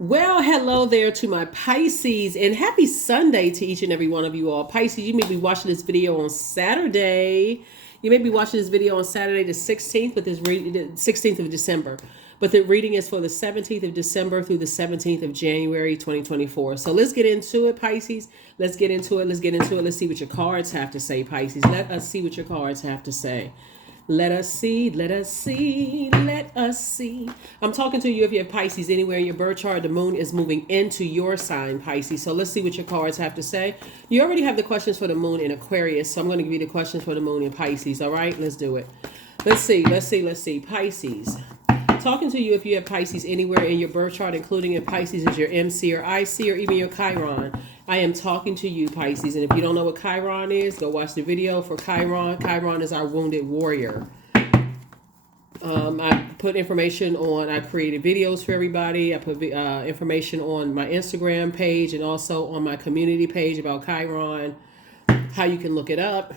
Well, hello there to my Pisces, and happy Sunday to each and every one of you all. Pisces, you may be watching this video on Saturday. You may be watching this video on Saturday the 16th, but this the 16th of December. But the reading is for the 17th of December through the 17th of January 2024. So let's get into it, Pisces. Let's get into it. Let's get into it. Let's see what your cards have to say, Pisces. Let us see what your cards have to say. Let us see, let us see, let us see. I'm talking to you if you have Pisces anywhere in your birth chart. The moon is moving into your sign, Pisces. So let's see what your cards have to say. You already have the questions for the moon in Aquarius. So I'm going to give you the questions for the moon in Pisces. All right, let's do it. Let's see. Pisces. Talking to you if you have Pisces anywhere in your birth chart, including if Pisces is your MC or IC or even your Chiron. I am talking to you, Pisces. And if you don't know what Chiron is, go watch the video for Chiron. Chiron is our wounded warrior. I put information on, I created videos for everybody. I put information on my Instagram page and also on my community page about Chiron, how you can look it up,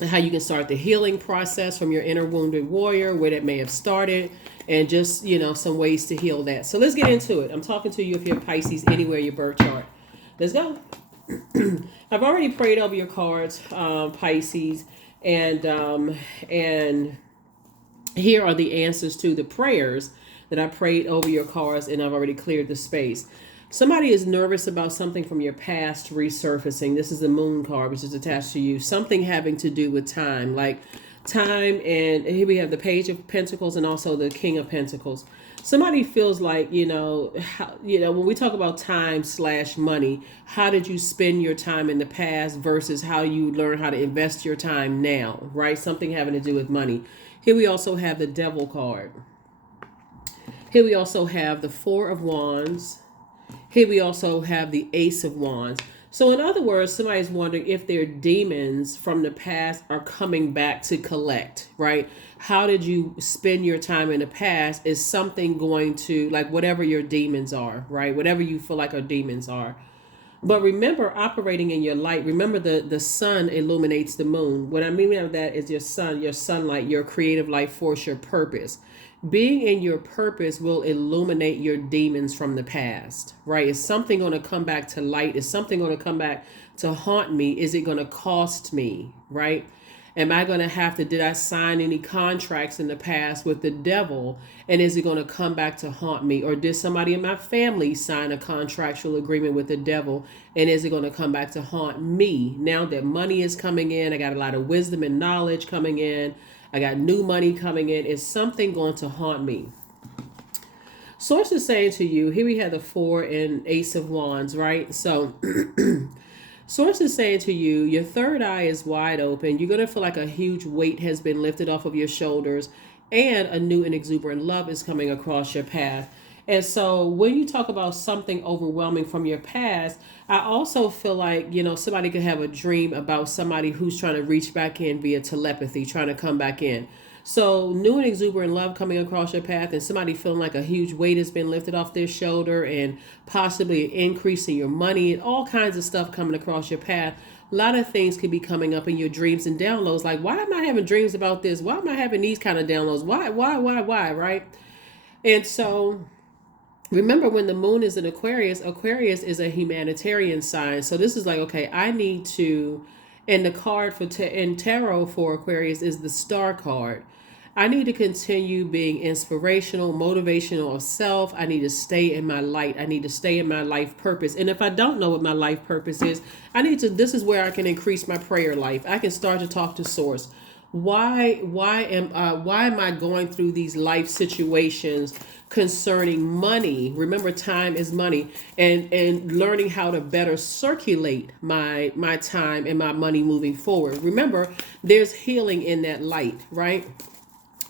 and how you can start the healing process from your inner wounded warrior, where that may have started, and just, some ways to heal that. So let's get into it. I'm talking to you if you have Pisces anywhere in your birth chart. Let's go. I've already prayed over your cards, Pisces, and here are the answers to the prayers that I prayed over your cards, and I've already cleared the space. Somebody is nervous about something from your past resurfacing. This is the moon card, which is attached to you. Something having to do with time, like time. And here we have the Page of Pentacles and also the King of Pentacles. Somebody feels like, when we talk about time/money, how did you spend your time in the past versus how you learn how to invest your time now, right? Something having to do with money. Here we also have the Devil card. Here we also have the Four of Wands. Here we also have the Ace of Wands. So in other words, somebody's wondering if their demons from the past are coming back to collect, right? How did you spend your time in the past? Is something going to, like, whatever your demons are, right? Whatever you feel like our demons are. But remember, operating in your light, remember the sun illuminates the moon. What I mean by that is your sun, your sunlight, your creative life force, your purpose. Being in your purpose will illuminate your demons from the past, right? Is something going to come back to light? Is something going to come back to haunt me? Is it going to cost me, right? Am I going to have to, did I sign any contracts in the past with the devil? And is it going to come back to haunt me? Or did somebody in my family sign a contractual agreement with the devil? And is it going to come back to haunt me? Now that money is coming in, I got a lot of wisdom and knowledge coming in. I got new money coming in. Is something going to haunt me? Source is saying to you, here we have the Four and Ace of Wands, right? So Source is saying to you, your third eye is wide open. You're going to feel like a huge weight has been lifted off of your shoulders, and a new and exuberant love is coming across your path. And so when you talk about something overwhelming from your past, I also feel like, somebody could have a dream about somebody who's trying to reach back in via telepathy, trying to come back in. So new and exuberant love coming across your path, and somebody feeling like a huge weight has been lifted off their shoulder, and possibly an increase in your money, and all kinds of stuff coming across your path. A lot of things could be coming up in your dreams and downloads. Like, why am I having dreams about this? Why am I having these kind of downloads? Why, right? And so remember, when the moon is in Aquarius, Aquarius is a humanitarian sign. So this is like, okay, I need to, and the card for in tarot for Aquarius is the Star card. I need to continue being inspirational, motivational of self. I need to stay in my light. I need to stay in my life purpose. And if I don't know what my life purpose is, this is where I can increase my prayer life. I can start to talk to Source. Why am I going through these life situations concerning money? Remember, time is money, and learning how to better circulate my time and my money moving forward. Remember, there's healing in that light, right?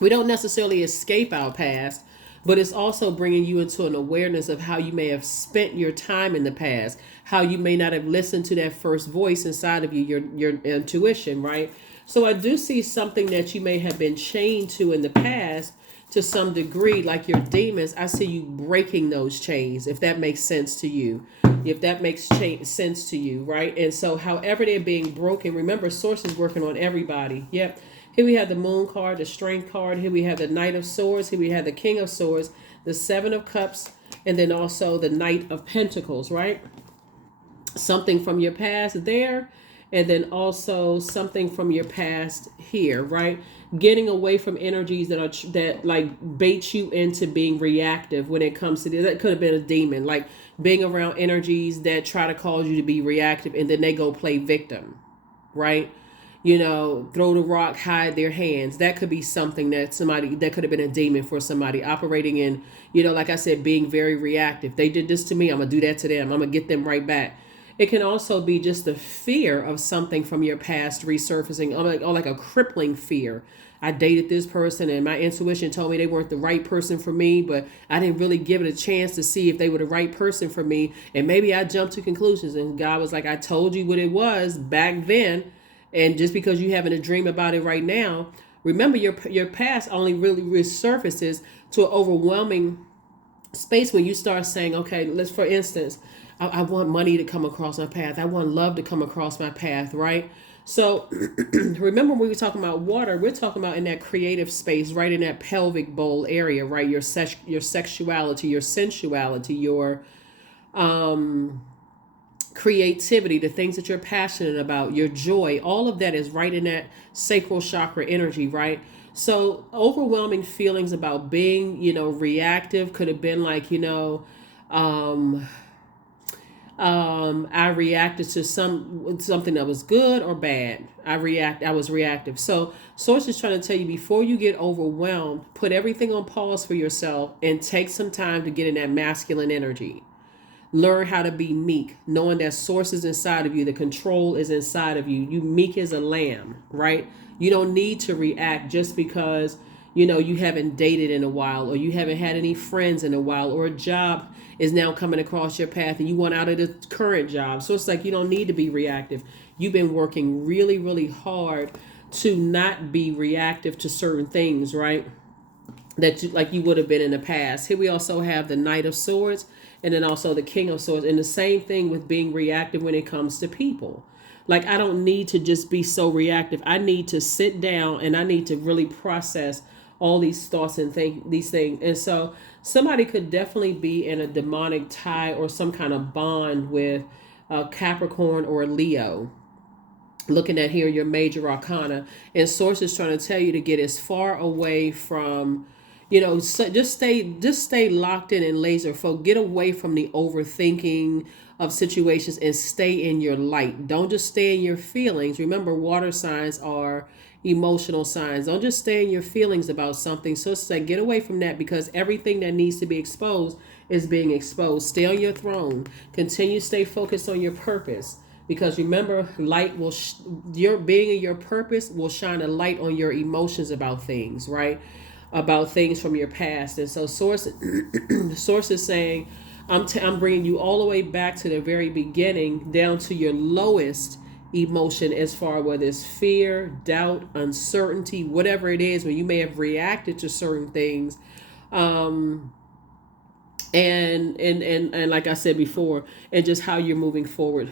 We don't necessarily escape our past, but it's also bringing you into an awareness of how you may have spent your time in the past, how you may not have listened to that first voice inside of you, your intuition, right? So I do see something that you may have been chained to in the past to some degree, like your demons. I see you breaking those chains, if that makes sense to you. If that makes sense to you, right? And so however they're being broken, remember, Source is working on everybody. Yep. Here we have the Moon card, the Strength card. Here we have the Knight of Swords. Here we have the King of Swords, the Seven of Cups, And then also the Knight of Pentacles, right? Something from your past there, and then also something from your past here, right? Getting away from energies that like bait you into being reactive when it comes to this. That could have been a demon, like being around energies that try to cause you to be reactive, and then they go play victim, right? Throw the rock, hide their hands. That could be something that could have been a demon for somebody operating in, like I said, being very reactive. They did this to me, I'm gonna do that to them, I'm gonna get them right back. It can also be just the fear of something from your past resurfacing, or like a crippling fear. I dated this person and my intuition told me they weren't the right person for me, but I didn't really give it a chance to see if they were the right person for me. And maybe I jumped to conclusions, and God was like, I told you what it was back then. And just because you having a dream about it right now, remember your past only really resurfaces to an overwhelming space when you start saying, okay, let's, for instance, I want money to come across my path. I want love to come across my path, right? So remember when we were talking about water, we're talking about in that creative space, right in that pelvic bowl area, right? Your sexuality, your sensuality, your creativity, the things that you're passionate about, your joy, all of that is right in that sacral chakra energy, right? So overwhelming feelings about being, reactive could have been like, I reacted to something that was good or bad. I was reactive. So Source is trying to tell you, before you get overwhelmed, put everything on pause for yourself and take some time to get in that masculine energy. Learn how to be meek, knowing that Source is inside of you, the control is inside of you. You meek as a lamb, right? You don't need to react just because you haven't dated in a while, or you haven't had any friends in a while, or a job is now coming across your path and you want out of the current job. So it's like you don't need to be reactive. You've been working really, really hard to not be reactive to certain things, right? Like you would have been in the past. Here we also have the Knight of Swords, and then also the King of Swords. And the same thing with being reactive when it comes to people. Like, I don't need to just be so reactive. I need to sit down and I need to really process all these thoughts and these things. And so somebody could definitely be in a demonic tie or some kind of bond with Capricorn or Leo. Looking at here your major arcana, and Source is trying to tell you to get as far away from, so just stay locked in and laser focused. Get away from the overthinking of situations and stay in your light. Don't just stay in your feelings. Remember, water signs are emotional signs. Don't just stay in your feelings about something. So it's like, get away from that, because everything that needs to be exposed is being exposed. Stay on your throne. Continue to stay focused on your purpose. Because remember, light will, your being in your purpose will shine a light on your emotions about things, right? About things from your past. And so Source is saying, I'm bringing you all the way back to the very beginning, down to your lowest emotion, as far whether it's fear, doubt, uncertainty, whatever it is, when you may have reacted to certain things. And like I said before, and just how you're moving forward.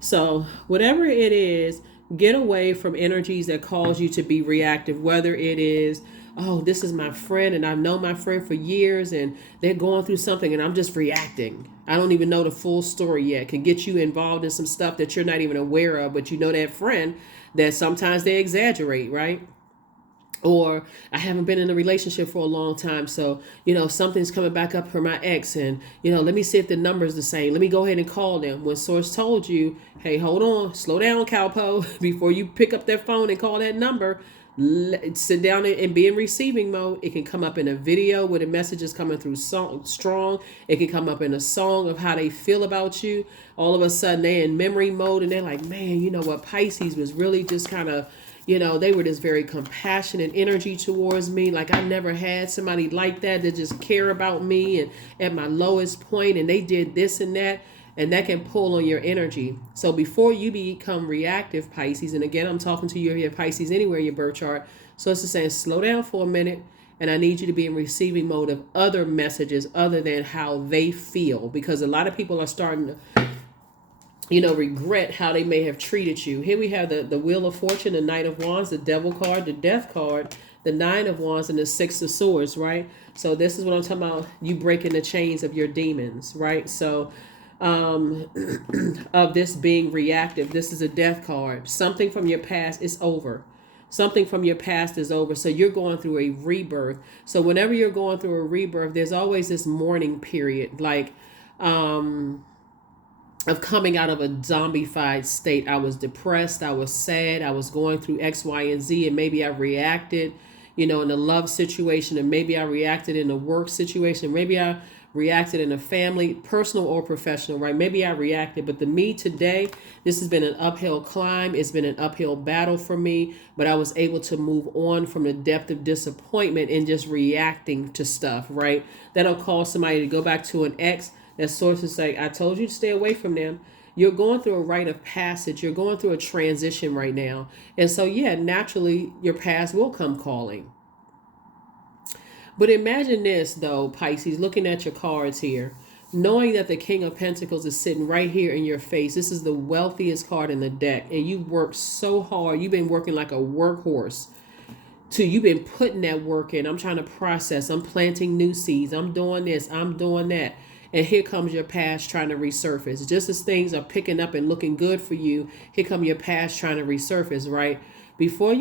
So whatever it is, get away from energies that cause you to be reactive, whether it is, oh, this is my friend and I've known my friend for years and they're going through something and I'm just reacting. I don't even know the full story yet. Can get you involved in some stuff that you're not even aware of, but that friend that sometimes they exaggerate, right? Or I haven't been in a relationship for a long time, so something's coming back up for my ex, and let me see if the number's the same. Let me go ahead and call them. When Source told you, hey, hold on, slow down, cowpo, before you pick up that phone and call that number, sit down and be in receiving mode. It can come up in a video where the message is coming through strong. It can come up in a song of how they feel about you. All of a sudden they're in memory mode and they're like, man, you know what, Pisces was really just kind of, they were just very compassionate energy towards me. Like, I never had somebody like that just care about me and at my lowest point, and they did this and that can pull on your energy. So before you become reactive, Pisces, and again, I'm talking to you if you have Pisces anywhere in your birth chart. So it's just saying, slow down for a minute, and I need you to be in receiving mode of other messages other than how they feel, because a lot of people are starting to regret how they may have treated you. Here we have the Wheel of Fortune, the Knight of Wands, the Devil card, the Death card, the Nine of Wands and the Six of Swords, right? So this is what I'm talking about, you breaking the chains of your demons, right? So of this being reactive, this is a death card. Something from your past is over. Something from your past is over. So you're going through a rebirth. So whenever you're going through a rebirth, there's always this mourning period, like of coming out of a zombified state. I was depressed, I was sad, I was going through X, Y, and Z, and maybe I reacted, in a love situation, and maybe I reacted in a work situation, maybe I reacted in a family, personal or professional, right? Maybe I reacted, but the me today, this has been an uphill climb. It's been an uphill battle for me, but I was able to move on from the depth of disappointment and just reacting to stuff, right? That'll cause somebody to go back to an ex. That source is like, I told you to stay away from them. You're going through a rite of passage. You're going through a transition right now. And so, yeah, naturally, your past will come calling. But imagine this, though, Pisces, looking at your cards here, knowing that the King of Pentacles is sitting right here in your face. This is the wealthiest card in the deck. And you worked so hard. You've been working like a workhorse. You've been putting that work in. I'm trying to process. I'm planting new seeds. I'm doing this. I'm doing that. And here comes your past trying to resurface. Just as things are picking up and looking good for you, here come your past trying to resurface, right? Before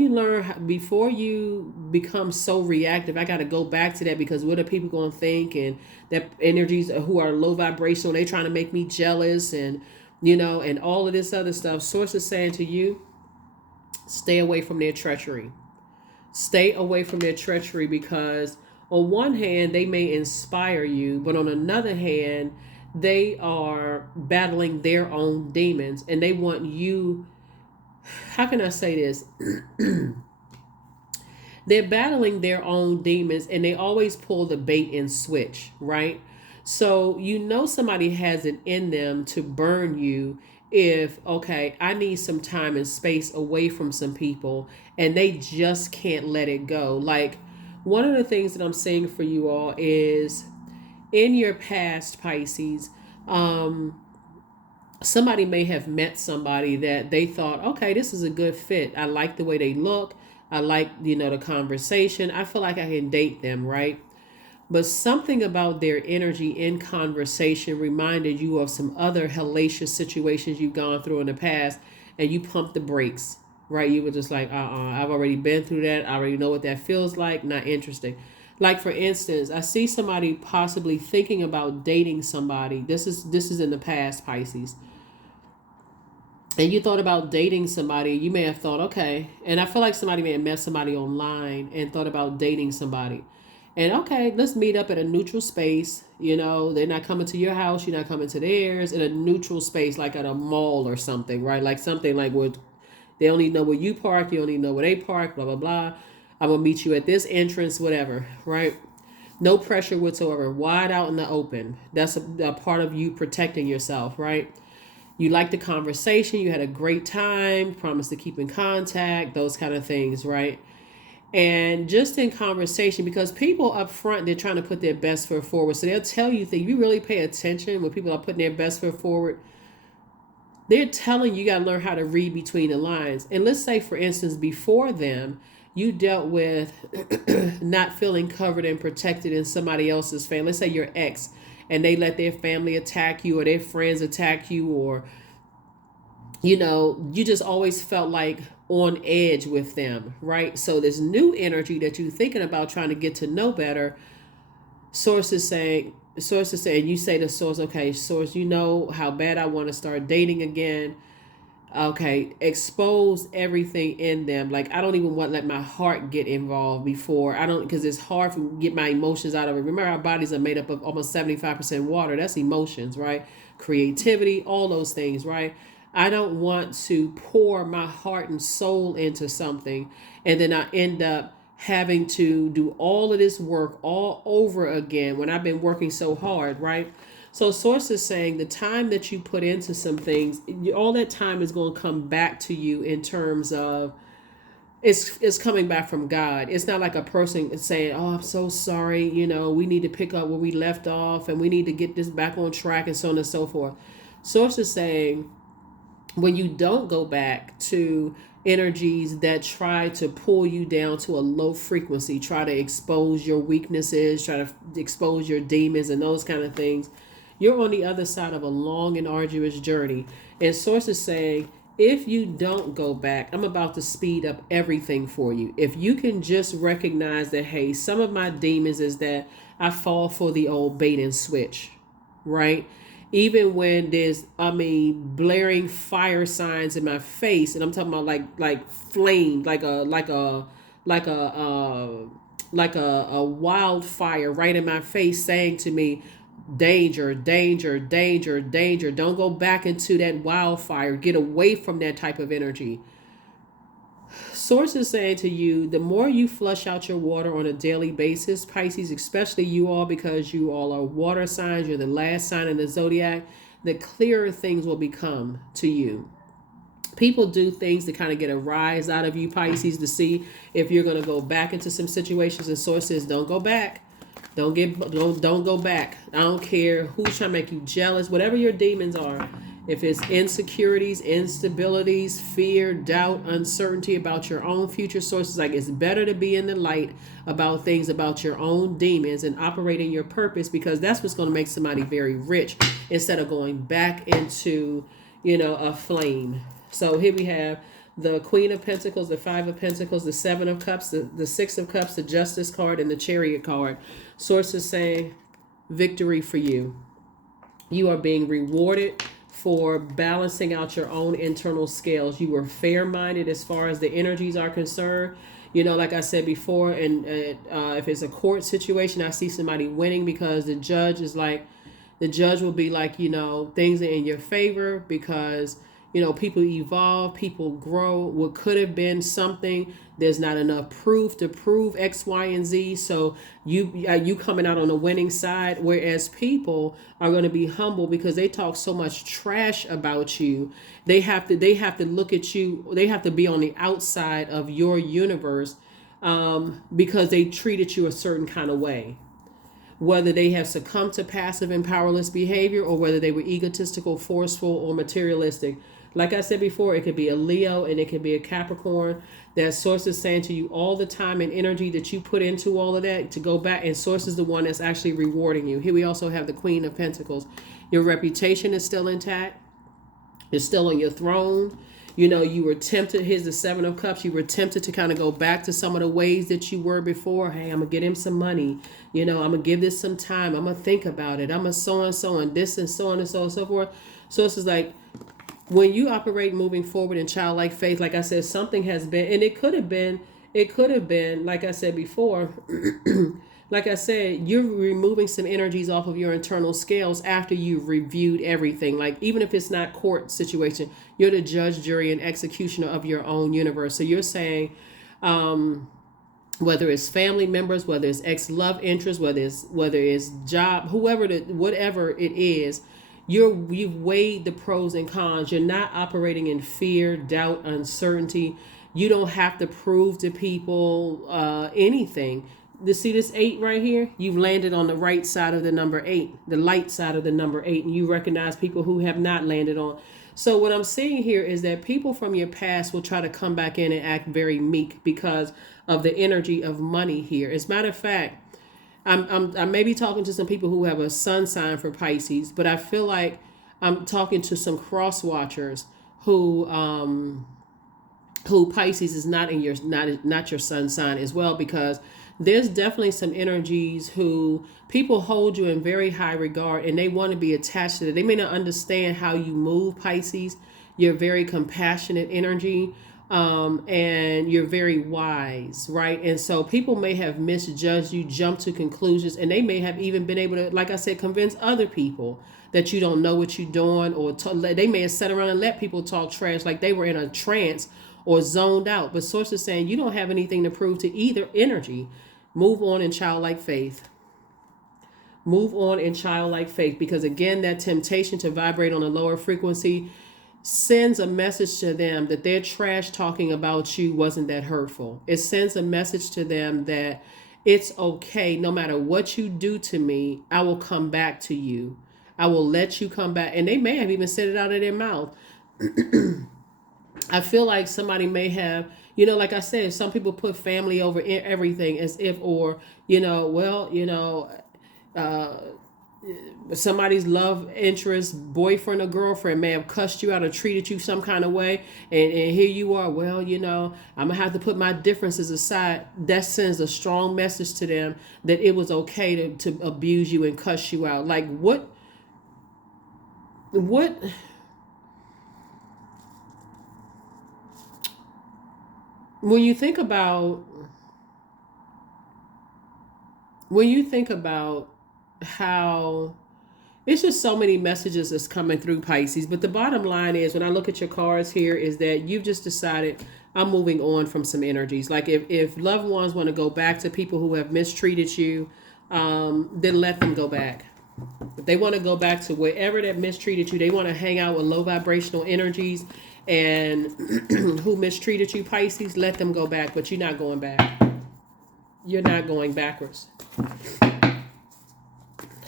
you become so reactive, I got to go back to that, because what are people going to think? And that energies who are low vibrational, they trying to make me jealous, and and all of this other stuff. Source is saying to you, stay away from their treachery. Stay away from their treachery, because on one hand, they may inspire you, but on another hand, they are battling their own demons, and they want you. How can I say this? They're battling their own demons, and they always pull the bait and switch, right? So somebody has it in them to burn you if, okay, I need some time and space away from some people, and they just can't let it go. Like, one of the things that I'm saying for you all is, in your past, Pisces, somebody may have met somebody that they thought, okay, this is a good fit. I like the way they look. I like, the conversation. I feel like I can date them, right? But something about their energy in conversation reminded you of some other hellacious situations you've gone through in the past, and you pumped the brakes, right? You were just like, I've already been through that. I already know what that feels like. Not interesting. Like, for instance, I see somebody possibly thinking about dating somebody. This is in the past, Pisces. And you thought about dating somebody. You may have thought, okay. And I feel like somebody may have met somebody online and thought about dating somebody. And okay, let's meet up at a neutral space. They're not coming to your house. You're not coming to theirs. In a neutral space, like at a mall or something, right? Like something like where they don't even know where you park. You don't even know where they park, blah, blah, blah. I'm going to meet you at this entrance, whatever, right? No pressure whatsoever. Wide out in the open. That's a part of you protecting yourself, right? You liked the conversation. You had a great time. Promised to keep in contact. Those kind of things, right? And just in conversation, because people up front, they're trying to put their best foot forward. So they'll tell you things. You really pay attention when people are putting their best foot forward. They're telling you, you got to learn how to read between the lines. And let's say, for instance, before them, you dealt with not feeling covered and protected in somebody else's family. Let's say your ex, and they let their family attack you, or their friends attack you, or, you just always felt like on edge with them, right? So this new energy that you're thinking about trying to get to know better, source is saying, you say to source, okay, source, how bad I want to start dating again. Okay, expose everything in them. Like, I don't even want to let my heart get involved because it's hard to get my emotions out of it. Remember, our bodies are made up of almost 75% water. That's emotions, right? Creativity, all those things, right? I don't want to pour my heart and soul into something, and then I end up having to do all of this work all over again when I've been working so hard, right? So source is saying the time that you put into some things, all that time is going to come back to you in terms of it's coming back from God. It's not like a person saying, oh, I'm so sorry. We need to pick up where we left off, and we need to get this back on track, and so on and so forth. Source is saying, when you don't go back to energies that try to pull you down to a low frequency, try to expose your weaknesses, try to expose your demons and those kind of things. You're on the other side of a long and arduous journey. And sources say, if you don't go back, I'm about to speed up everything for you. If you can just recognize that, hey, some of my demons is that I fall for the old bait and switch, right? Even when there's, blaring fire signs in my face, and I'm talking about like flame, like a wildfire right in my face, saying to me, danger, danger, danger, danger. Don't go back into that wildfire. Get away from that type of energy. Sources saying to you, the more you flush out your water on a daily basis, Pisces, especially you all, because you all are water signs, you're the last sign in the zodiac, the clearer things will become to you. People do things to kind of get a rise out of you, Pisces, to see if you're going to go back into some situations. And sources, don't go back. Don't go back. I don't care who's trying to make you jealous, whatever your demons are. If it's insecurities, instabilities, fear, doubt, uncertainty about your own future, sources, like, it's better to be in the light about things about your own demons and operating your purpose, because that's what's going to make somebody very rich, instead of going back into, a flame. So here we have the Queen of Pentacles, the Five of Pentacles, the Seven of Cups, the Six of Cups, the Justice card, and the Chariot card. Sources saying victory for you. You are being rewarded for balancing out your own internal scales. You were fair-minded as far as the energies are concerned. Like I said before, and if it's a court situation, I see somebody winning because the judge will be like, things are in your favor because people evolve, people grow. What could have been something, there's not enough proof to prove X, Y, and Z. So you coming out on the winning side, whereas people are going to be humble because they talk so much trash about you. They have to look at you. They have to be on the outside of your universe because they treated you a certain kind of way. Whether they have succumbed to passive and powerless behavior, or whether they were egotistical, forceful, or materialistic. Like I said before, it could be a Leo and it could be a Capricorn. That source is saying to you all the time and energy that you put into all of that to go back, and source is the one that's actually rewarding you. Here we also have the Queen of Pentacles. Your reputation is still intact. You're still on your throne. You were tempted. Here's the Seven of Cups. You were tempted to kind of go back to some of the ways that you were before. Hey, I'm going to get him some money. I'm going to give this some time. I'm going to think about it. I'm going to so and so and this and so on and so and so forth. So it's like, when you operate moving forward in childlike faith, like I said, something has been, and it could have been, like I said before, like I said, you're removing some energies off of your internal scales after you've reviewed everything. Like, even if it's not court situation, you're the judge, jury, and executioner of your own universe. So you're saying, whether it's family members, whether it's ex-love interest, whether it's job, whatever it is, you've weighed the pros and cons. You're not operating in fear, doubt, uncertainty. You don't have to prove to people anything. You see this 8 right here? You've landed on the right side of the number 8, the light side of the number 8, and you recognize people who have not landed on. So what I'm seeing here is that people from your past will try to come back in and act very meek because of the energy of money here. As a matter of fact, I may be talking to some people who have a sun sign for Pisces, but I feel like I'm talking to some cross watchers who Pisces is not in your not your sun sign as well, because there's definitely some energies who people hold you in very high regard and they want to be attached to it. They may not understand how you move, Pisces. You're very compassionate energy. And you're very wise, right? And so people may have misjudged you, jumped to conclusions, and they may have even been able to, like I said, convince other people that you don't know what you're doing, or they may have sat around and let people talk trash like they were in a trance or zoned out. But sources saying you don't have anything to prove to either energy. Move on in childlike faith. Move on in childlike faith, because again, that temptation to vibrate on a lower frequency sends a message to them that their trash talking about you wasn't that hurtful. It sends a message to them that it's okay. No matter what you do to me, I will come back to you. I will let you come back. And they may have even said it out of their mouth. I feel like somebody may have, like I said, some people put family over everything, as if, or, well, uh, somebody's love interest, boyfriend or girlfriend may have cussed you out or treated you some kind of way. And here you are, well, I'm going to have to put my differences aside. That sends a strong message to them that it was okay to abuse you and cuss you out. Like, what, when you think about, how it's just so many messages that's coming through, Pisces. But the bottom line is, when I look at your cards here, is that you've just decided, I'm moving on from some energies. Like, if loved ones want to go back to people who have mistreated you, then let them go back. If they want to go back to wherever that mistreated you, they want to hang out with low vibrational energies and who mistreated you, Pisces, let them go back. But you're not going back. You're not going backwards.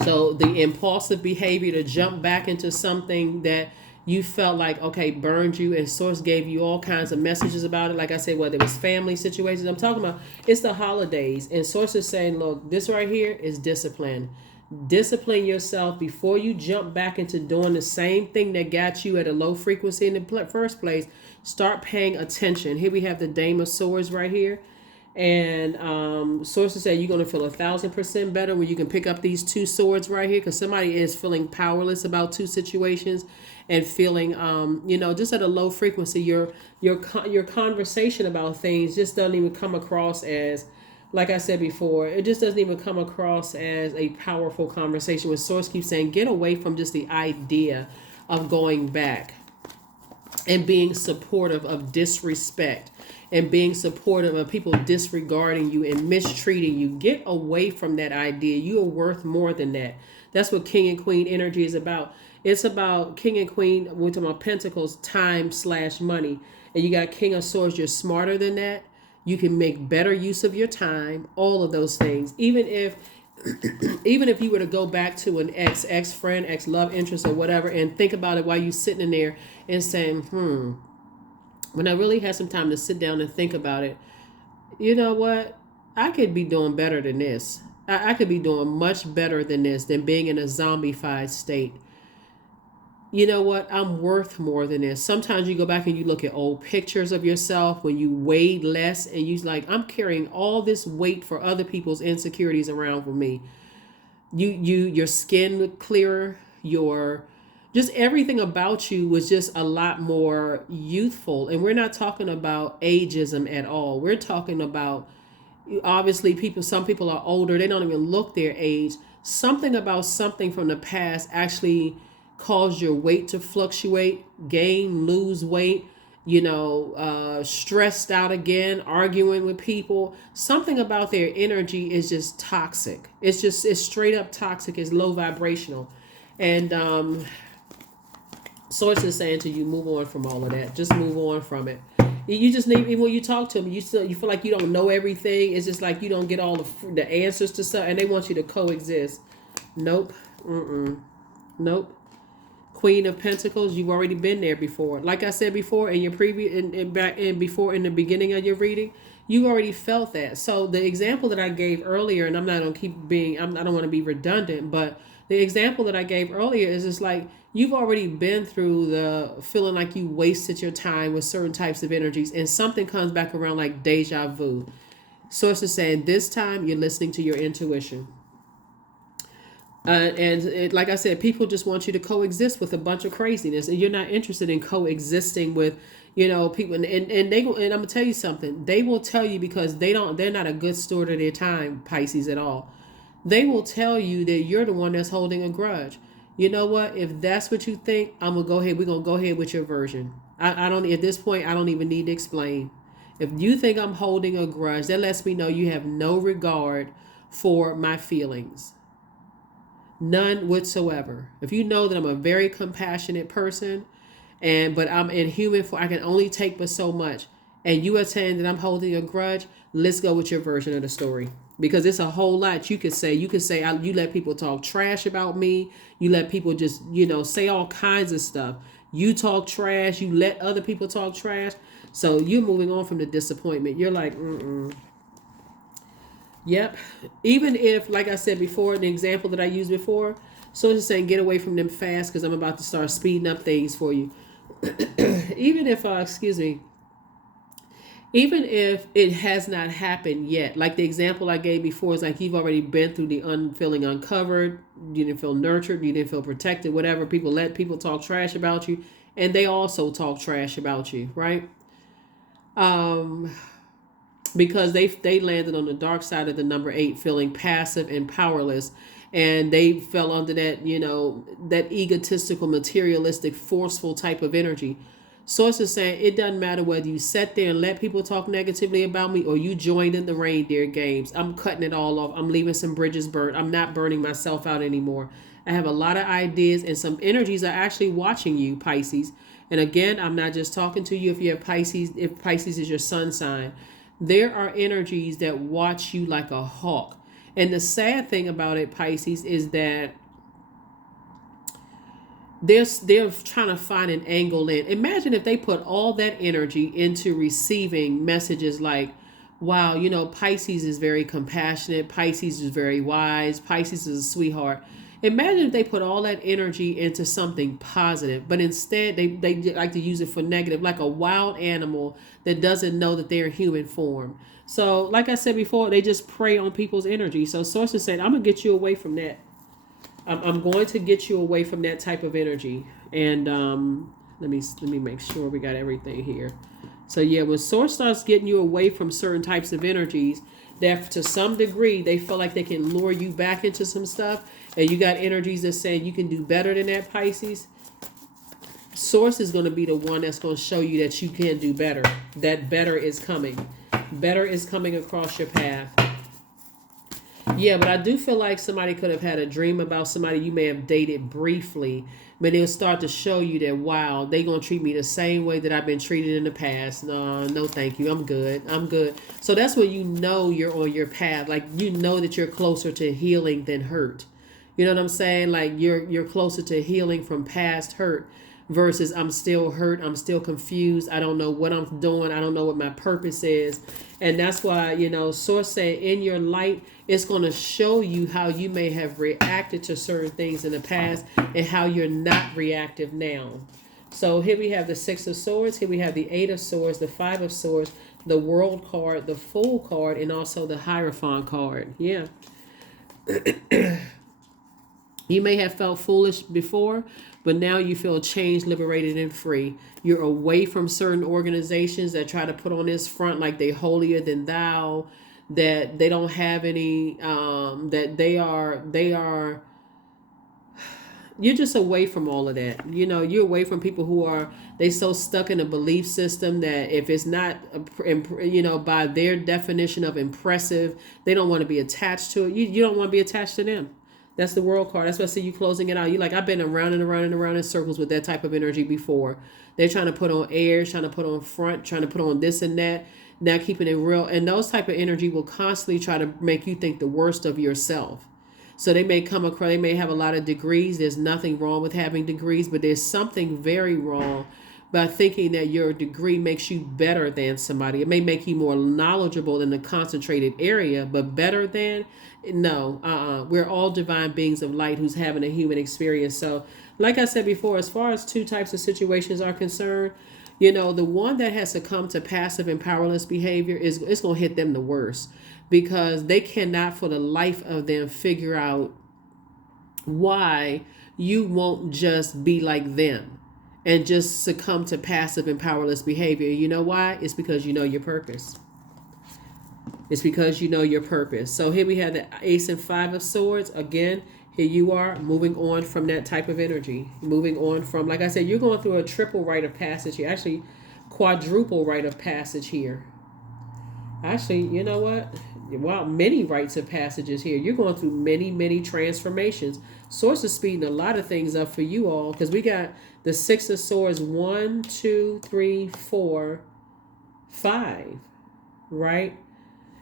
So the impulsive behavior to jump back into something that you felt like, okay, burned you, and source gave you all kinds of messages about it. Like I said, whether it was family situations, I'm talking about, it's the holidays. And source is saying, look, this right here is discipline. Discipline yourself before you jump back into doing the same thing that got you at a low frequency in the first place. Start paying attention. Here we have the Dame of Swords right here. And sources say you're going to feel 1,000% better when you can pick up these two swords right here, because somebody is feeling powerless about two situations and feeling just at a low frequency. Your conversation about things just doesn't even come across as, like I said before, it just doesn't even come across as a powerful conversation. When source keeps saying, get away from just the idea of going back and being supportive of disrespect and being supportive of people disregarding you and mistreating you. Get away from that idea. You are worth more than that. That's what King and Queen energy is about. It's about King and Queen. We're talking about Pentacles, time/money. And you got King of Swords. You're smarter than that. You can make better use of your time. All of those things. Even if you were to go back to an ex-friend, ex-love interest or whatever, and think about it while you're sitting in there and saying, when I really had some time to sit down and think about it, you know what? I could be doing better than this. I could be doing much better than this, than being in a zombified state. You know what? I'm worth more than this. Sometimes you go back and you look at old pictures of yourself when you weighed less, and you're like, I'm carrying all this weight for other people's insecurities around for me. Your skin looked clearer, just everything about you was just a lot more youthful. And we're not talking about ageism at all. We're talking about, obviously, some people are older. They don't even look their age. Something about something from the past actually caused your weight to fluctuate, gain, lose weight, stressed out again, arguing with people. Something about their energy is just toxic. It's straight up toxic. It's low vibrational. And, source is saying to you, move on from all of that. Just move on from it. You just need, even when you talk to them, you feel like you don't know everything. It's just like you don't get all the answers to stuff, and they want you to coexist. Nope. Nope. Queen of Pentacles, you've already been there before. Like I said before in your previous, before in the beginning of your reading, you already felt that. So the example that I gave earlier, and I'm not gonna keep being, I don't want to be redundant, but the example that I gave earlier is just like, you've already been through the feeling like you wasted your time with certain types of energies, and something comes back around like deja vu. Source is saying this time you're listening to your intuition. Like I said, people just want you to coexist with a bunch of craziness, and you're not interested in coexisting with, people. And I'm gonna tell you something. They will tell you, because they're not a good steward of their time, Pisces, at all. They will tell you that you're the one that's holding a grudge. You know what? If that's what you think, we're gonna go ahead with your version. I don't, at this point, I don't even need to explain. If you think I'm holding a grudge, that lets me know you have no regard for my feelings. None whatsoever. If you know that I'm a very compassionate person, but I'm inhuman, I can only take but so much, and you are saying that I'm holding a grudge, let's go with your version of the story. Because it's a whole lot you could say. You could say, you let people talk trash about me. You let people just, say all kinds of stuff. You talk trash. You let other people talk trash. So you're moving on from the disappointment. You're like, mm-mm. Yep. Even if, like I said before, the example that I used before, so it's just saying get away from them fast because I'm about to start speeding up things for you. Even if, excuse me, even if it has not happened yet, like the example I gave before is like you've already been through the feeling uncovered, you didn't feel nurtured, you didn't feel protected, whatever. People let people talk trash about you, and they also talk trash about you, right? Um, because they landed on the dark side of the number 8, feeling passive and powerless, and they fell under that, that egotistical, materialistic, forceful type of energy. Source is saying it doesn't matter whether you sat there and let people talk negatively about me or you joined in the reindeer games. I'm cutting it all off. I'm leaving some bridges burnt. I'm not burning myself out anymore. I have a lot of ideas, and some energies are actually watching you, Pisces. And again, I'm not just talking to you if you have Pisces, if Pisces is your sun sign. There are energies that watch you like a hawk. And the sad thing about it, Pisces, is that they're trying to find an angle in. Imagine if they put all that energy into receiving messages like, wow, Pisces is very compassionate. Pisces is very wise. Pisces is a sweetheart. Imagine if they put all that energy into something positive, but instead they like to use it for negative, like a wild animal that doesn't know that they're human form. So, like I said before, they just prey on people's energy. So, sources said, I'm going to get you away from that. I'm going to get you away from that type of energy. And let me make sure we got everything here. So yeah, when source starts getting you away from certain types of energies, that to some degree they feel like they can lure you back into some stuff, and you got energies that saying you can do better than that, Pisces. Source is going to be the one that's going to show you that you can do better. That better is coming. Better is coming across your path. Yeah, but I do feel like somebody could have had a dream about somebody you may have dated briefly, but they'll start to show you that, wow, they going to treat me the same way that I've been treated in the past. No, thank you. I'm good. I'm good. So that's when you know you're on your path. Like, you know that you're closer to healing than hurt. You know what I'm saying? Like, you're closer to healing from past hurt versus I'm still hurt. I'm still confused. I don't know what I'm doing. I don't know what my purpose is. And that's why, Source said in your light, it's going to show you how you may have reacted to certain things in the past and how you're not reactive now. So here we have the 6 of Swords. Here we have the 8 of Swords, the 5 of Swords, the World card, the Fool card, and also the Hierophant card. Yeah. You may have felt foolish before, but now you feel changed, liberated, and free. You're away from certain organizations that try to put on this front like they holier than thou, that they don't have any, that they are, you're just away from all of that. You're away from people who are, they so stuck in a belief system that if it's not, by their definition of impressive, they don't want to be attached to it. You don't want to be attached to them. That's the World card. That's why I see you closing it out. You're like, I've been around and around and around in circles with that type of energy before. They're trying to put on airs, trying to put on front, trying to put on this and that, not keeping it real. And those type of energy will constantly try to make you think the worst of yourself. So they may come across, they may have a lot of degrees. There's nothing wrong with having degrees, but there's something very wrong by thinking that your degree makes you better than somebody. It may make you more knowledgeable in a concentrated area, but better than, no. We're all divine beings of light who's having a human experience. So like I said before, as far as 2 types of situations are concerned, the one that has succumbed to passive and powerless behavior it's going to hit them the worst, because they cannot for the life of them figure out why you won't just be like them and just succumb to passive and powerless behavior. You know why? It's because you know your purpose. It's because you know your purpose. So here we have the Ace and 5 of Swords. Again, here you are moving on from that type of energy. Moving on from, like I said, you're going through a triple rite of passage here. Actually, quadruple rite of passage here. Actually, you know what? Wow, many rites of passages here. You're going through many, many transformations. Source is speeding a lot of things up for you all, because we got the 6 of Swords, 1, 2, 3, 4, 5, right?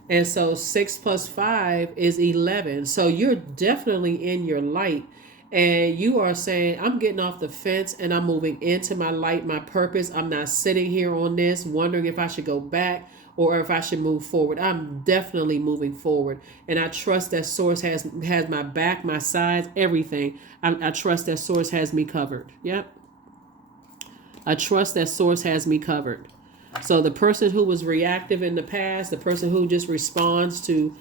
And so 6 plus 5 is 11. So you're definitely in your light. And you are saying, I'm getting off the fence and I'm moving into my light, my purpose. I'm not sitting here on this wondering if I should go back or if I should move forward. I'm definitely moving forward. And I trust that source has my back, my sides, everything. I trust that source has me covered. Yep. I trust that source has me covered. So the person who was reactive in the past, the person who just responds to,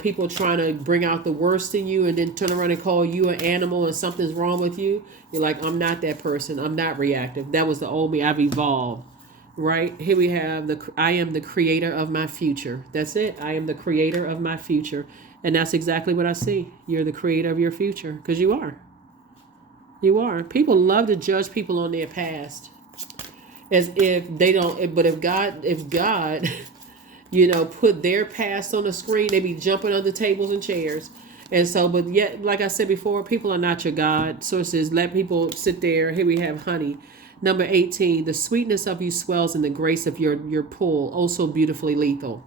people trying to bring out the worst in you and then turn around and call you an animal and something's wrong with you, you're like, I'm not that person. I'm not reactive. That was the old me. I've evolved. Right? Here we have I am the creator of my future. That's it. I am the creator of my future. And that's exactly what I see. You're the creator of your future because you are. You are. People love to judge people on their past as if they don't. But if God, put their past on the screen, they be jumping under tables and chairs. And so, but yet, like I said before, people are not your God. Sources, let people sit there. Here we have honey. Number 18, the sweetness of you swells in the grace of your pull, oh so beautifully lethal.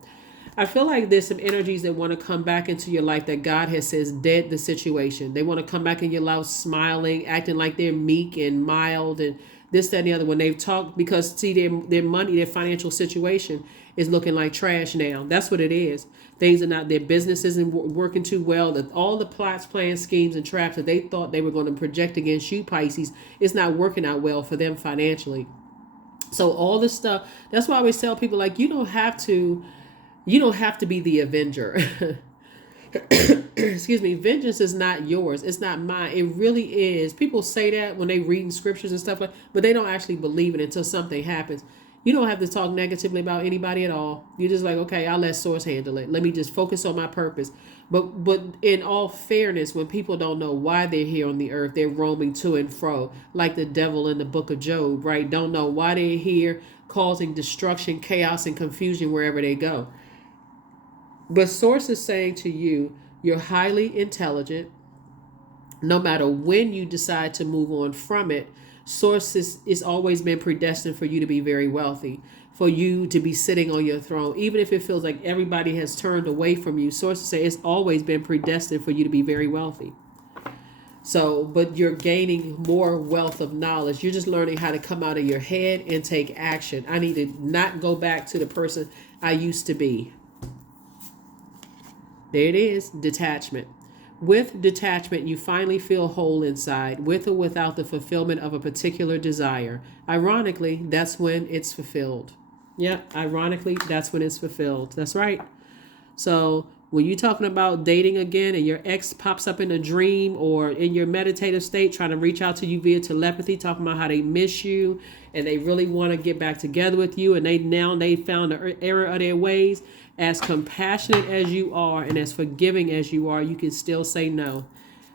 I feel like there's some energies that want to come back into your life that God has says dead the situation. They want to come back in your life smiling, acting like they're meek and mild and this, that, and the other. When they've talked, because see their money, their financial situation is looking like trash now. That's what it is. Things are not, their business isn't working too well. That all the plots, plans, schemes, and traps that they thought they were going to project against you, Pisces, is not working out well for them financially. So all this stuff, that's why I always tell people, like, you don't have to be the avenger. Excuse me. Vengeance is not yours. It's not mine. It really is. People say that when they reading scriptures and stuff but they don't actually believe it until something happens. You don't have to talk negatively about anybody at all. You're just like, okay, I'll let source handle it. Let me just focus on my purpose. But in all fairness, when people don't know why they're here on the earth, they're roaming to and fro like the devil in the book of Job, right? Don't know why they're here, causing destruction, chaos, and confusion wherever they go. But source is saying to you, you're highly intelligent. No matter when you decide to move on from it, source is always been predestined for you to be very wealthy, for you to be sitting on your throne. Even if it feels like everybody has turned away from you, sources say it's always been predestined for you to be very wealthy. So, but you're gaining more wealth of knowledge. You're just learning how to come out of your head and take action. I need to not go back to the person I used to be. There it is, detachment. With detachment, you finally feel whole inside, with or without the fulfillment of a particular desire. Ironically, that's when it's fulfilled. Yep, ironically, that's when it's fulfilled. That's right. So when you're talking about dating again and your ex pops up in a dream or in your meditative state trying to reach out to you via telepathy, talking about how they miss you and they really want to get back together with you, and they found the error of their ways, as compassionate as you are and as forgiving as you are, you can still say no.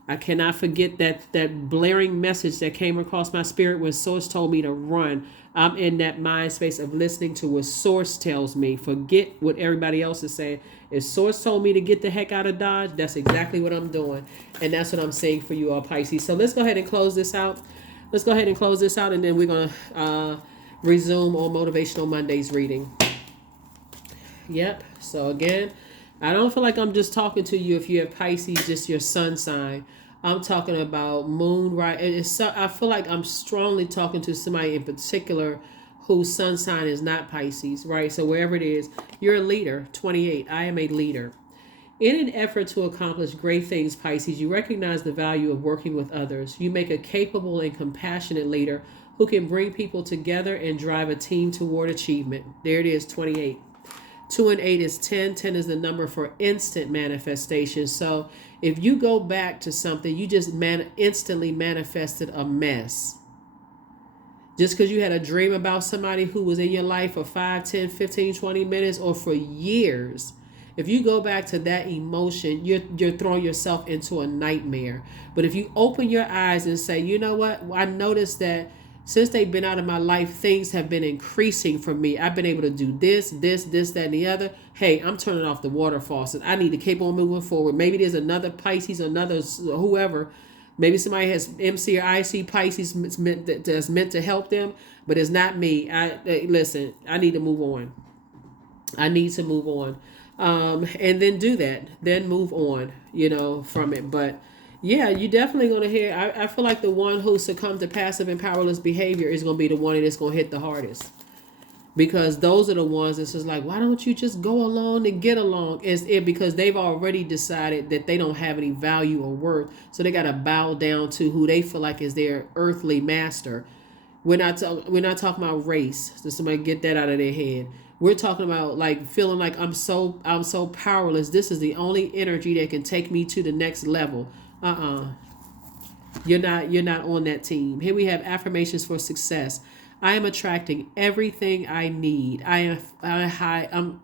I cannot forget that blaring message that came across my spirit when Source told me to run. I'm in that mind space of listening to what Source tells me. Forget what everybody else is saying. If Source told me to get the heck out of Dodge, that's exactly what I'm doing. And that's what I'm saying for you all, Pisces. So let's go ahead and close this out. And then we're going to resume on Motivational Mondays reading. Yep. So again, I don't feel like I'm just talking to you if you have Pisces, just your sun sign. I'm talking about moon, right? I feel like I'm strongly talking to somebody in particular whose sun sign is not Pisces, right? So wherever it is, you're a leader. 28. I am a leader. In an effort to accomplish great things, Pisces, you recognize the value of working with others. You make a capable and compassionate leader who can bring people together and drive a team toward achievement. There it is, 28. 2 and 8 is 10. 10 is the number for instant manifestation. So if you go back to something, you just instantly manifested a mess. Just because you had a dream about somebody who was in your life for 5, 10, 15, 20 minutes or for years, if you go back to that emotion, you're throwing yourself into a nightmare. But if you open your eyes and say, you know what, I noticed that since they've been out of my life, things have been increasing for me. I've been able to do this, that, and the other. Hey, I'm turning off the water faucet. I need to keep on moving forward. Maybe there's another Pisces, another whoever. Maybe somebody has MC or IC Pisces that's meant to help them, but it's not me. Listen, I need to move on. And then do that. Then move on, from it. But Yeah, you definitely going to hear. I feel like the one who succumbed to passive and powerless behavior is going to be the one that's going to hit the hardest. Because those are the ones that's just like, why don't you just go along and get along? Is it because they've already decided that they don't have any value or worth, so they got to bow down to who they feel like is their earthly master. We're not talking about race. So somebody get that out of their head. We're talking about like feeling like I'm so powerless. This is the only energy that can take me to the next level. You're not on that team. Here we have affirmations for success. I am attracting everything I need. I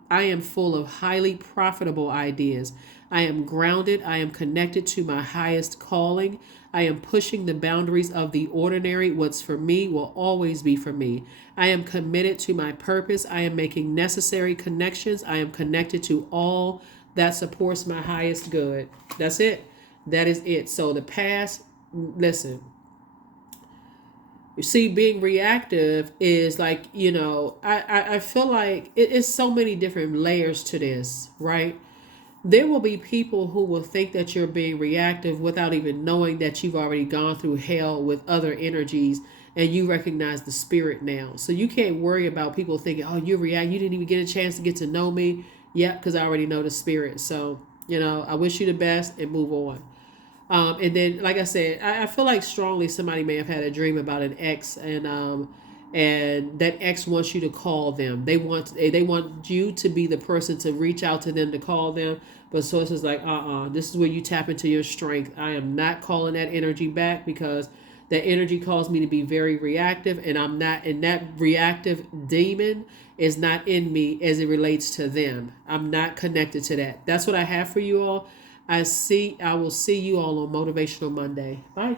am full of highly profitable ideas. I am grounded. I am connected to my highest calling. I am pushing the boundaries of the ordinary. What's for me will always be for me. I am committed to my purpose. I am making necessary connections. I am connected to all that supports my highest good. That's it. That is it. So the past, listen, you see, being reactive is like, I feel like it's so many different layers to this, right? There will be people who will think that you're being reactive without even knowing that you've already gone through hell with other energies, and you recognize the spirit now. So you can't worry about people thinking, oh, you react, you didn't even get a chance to get to know me. Yeah, because I already know the spirit. So, I wish you the best and move on. And then, like I said, I feel like strongly somebody may have had a dream about an ex, and that ex wants you to call them. They want you to be the person to reach out to them to call them. But source is like, this is where you tap into your strength. I am not calling that energy back because that energy caused me to be very reactive, and I'm not. And that reactive demon is not in me as it relates to them. I'm not connected to that. That's what I have for you all. I will see you all on Motivational Monday. Bye.